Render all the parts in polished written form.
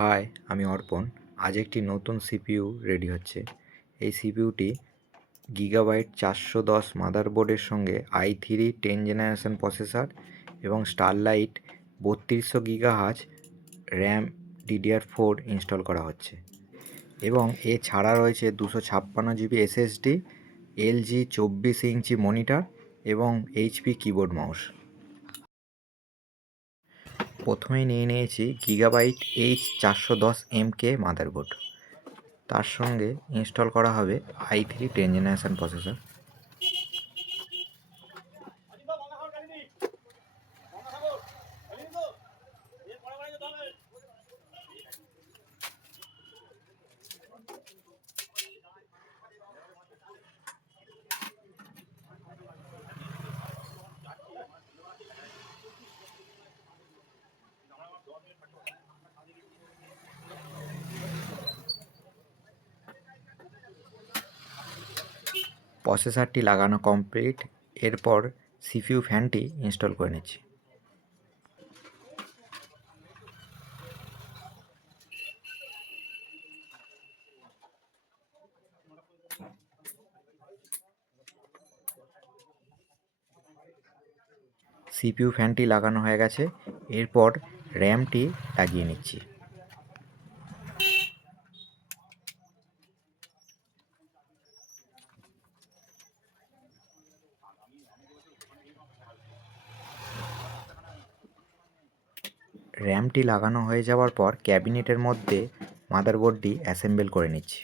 High, আমি অর্পণ। আজ একটি নতুন সিপিইউ রেডি হচ্ছে। এই সিপিইউটি গিগাবাইট 410 মাদারবোর্ডের সঙ্গে i3 10 জেনারেশন প্রসেসর এবং starlight 3200 gigahertz RAM DDR4 install করা হচ্ছে এবং এছাড়া রয়েছে 256 GB SSD, LG 24 inch monitor এবং এইচপি কিবোর্ড মাউস। প্রথমেই নিয়ে নিয়েছি গিগাবাইট H410MK মাদারবোর্ড। তার সঙ্গে ইনস্টল করা হবে i3 10 জেনারেশন প্রসেসর। প্রসেসরটি লাগানো কমপ্লিট। এরপর সিপিইউ ফ্যানটি ইনস্টল করে নিচ্ছি। সিপিইউ ফ্যানটি লাগানো হয়ে গেছে। এরপর র্যামটি লাগিয়ে নিচ্ছি। র্যামটি লাগানো হয়ে যাওয়ার পর ক্যাবিনেটের মধ্যে মাদারবোর্ডটি অ্যাসেম্বল করে নিচ্ছি।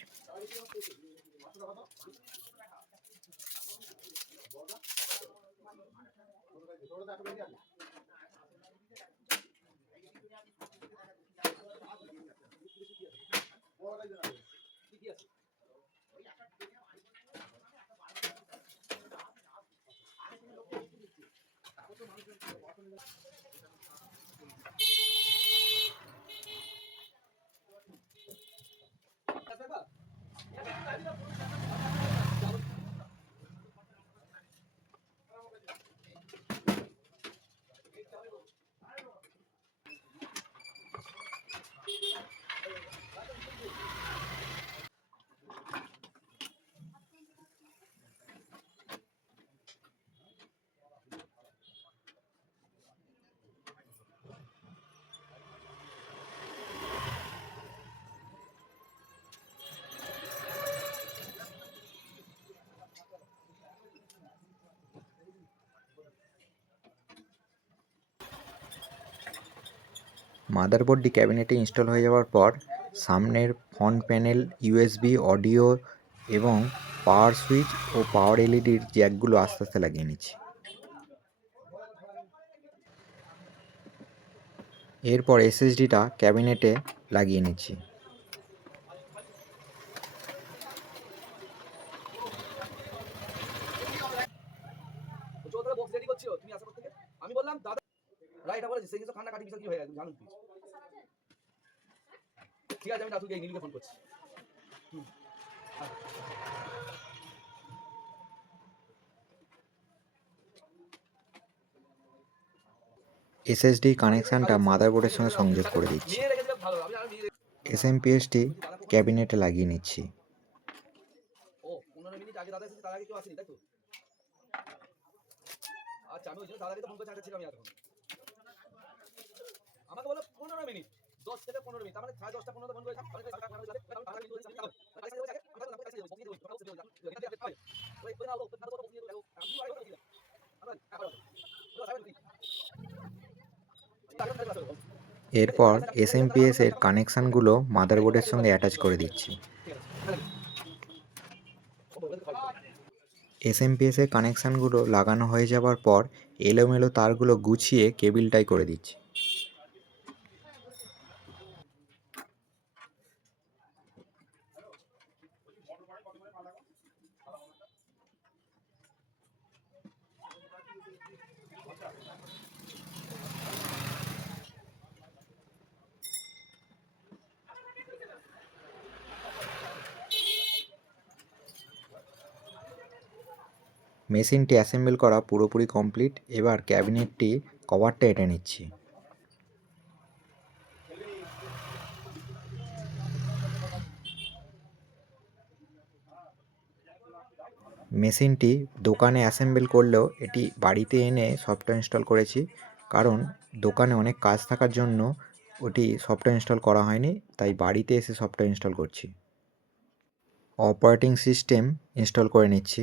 মাদারবোর্ডটি ক্যাবিনেটে ইনস্টল হয়ে যাওয়ার পর সামনের ফ্রন্ট প্যানেল, ইউএসবি, অডিও এবং পাওয়ার সুইচ ও পাওয়ার এলইডির জ্যাকগুলো আস্তে আস্তে লাগিয়ে নিচ্ছি। এরপর এসএসডিটা ক্যাবিনেটে লাগিয়ে নিচ্ছি। ঠিক আছে, আমি রাতুলকে নীলকে ফোন করছি। এসএসডি কানেকশানটা মাদারবোর্ডের সঙ্গে সংযোগ করে দিচ্ছি। এসএমপিএসটি ক্যাবিনেটে লাগিয়ে নিচ্ছি। ও 15 মিনিট আগে দাদা এসেছে, তার আগে কেউ আসেনি, তাই তো? আচ্ছা, আমি ওই জন্য দাদাকে তো ফোন করে চাইছিলাম আমি এতক্ষণ। আমাকে বলো 15 মিনিট, 10 থেকে 15 মিনিট, তার মানে 10:30টা 15 ফোন করে এরপর এসএমপিএস এর কানেকশানগুলো মাদারবোর্ডের সঙ্গে অ্যাটাচ করে দিচ্ছি। এসএমপিএস এর কানেকশানগুলো লাগানো হয়ে যাওয়ার পর এলোমেলো তারগুলো গুছিয়ে কেবিল টাই করে দিচ্ছি। মেশিনটি অ্যাসেম্বল করা পুরোপুরি কমপ্লিট। এবার ক্যাবিনেটটি কভারটা এঁটে নিচ্ছি। মেশিনটি দোকানে অ্যাসেম্বল করলেও এটি বাড়িতে এনে সফটওয়্যার ইনস্টল করেছি, কারণ দোকানে অনেক কাজ থাকার জন্য ওটি সফটওয়্যার ইনস্টল করা হয়নি, তাই বাড়িতে এসে সফটওয়্যার ইনস্টল করছি। অপারেটিং সিস্টেম ইনস্টল করে নিচ্ছি।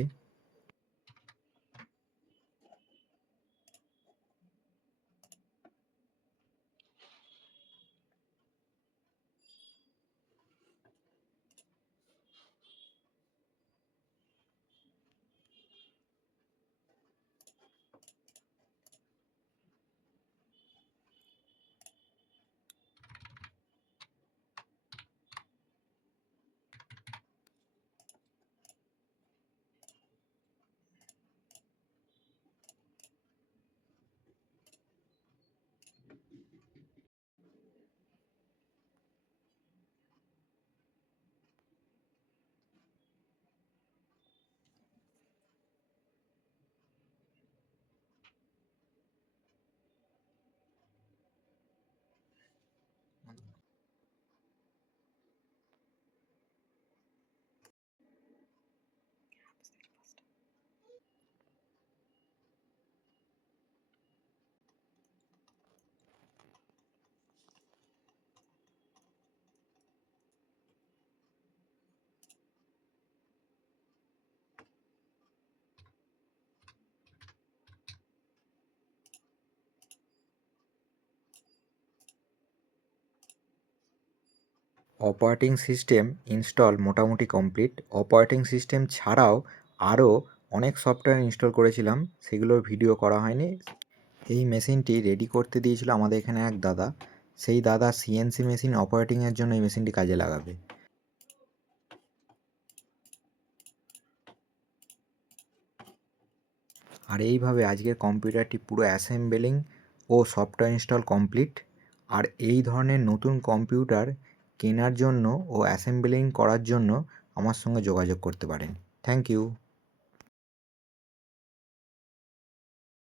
অপারেটিং সিস্টেম ইনস্টল মোটামুটি কমপ্লিট। অপারেটিং সিস্টেম ছাড়াও আরও অনেক সফটওয়্যার ইনস্টল করেছিলাম, সেগুলোর ভিডিও করা হয়নি। এই মেশিনটি রেডি করতে দিয়েছিল আমাদের এখানে এক দাদা। সেই দাদা সিএনসি মেশিন অপারেটিংয়ের জন্য এই মেশিনটি কাজে লাগাবে। আর এইভাবে আজকের কম্পিউটারটি পুরো অ্যাসেম্বলিং ও সফটওয়্যার ইনস্টল কমপ্লিট। আর এই ধরনের নতুন কম্পিউটার কেনার জন্য ও অ্যাসেম্বলিং করার জন্য আমার সঙ্গে যোগাযোগ করতে পারেন। Thank you.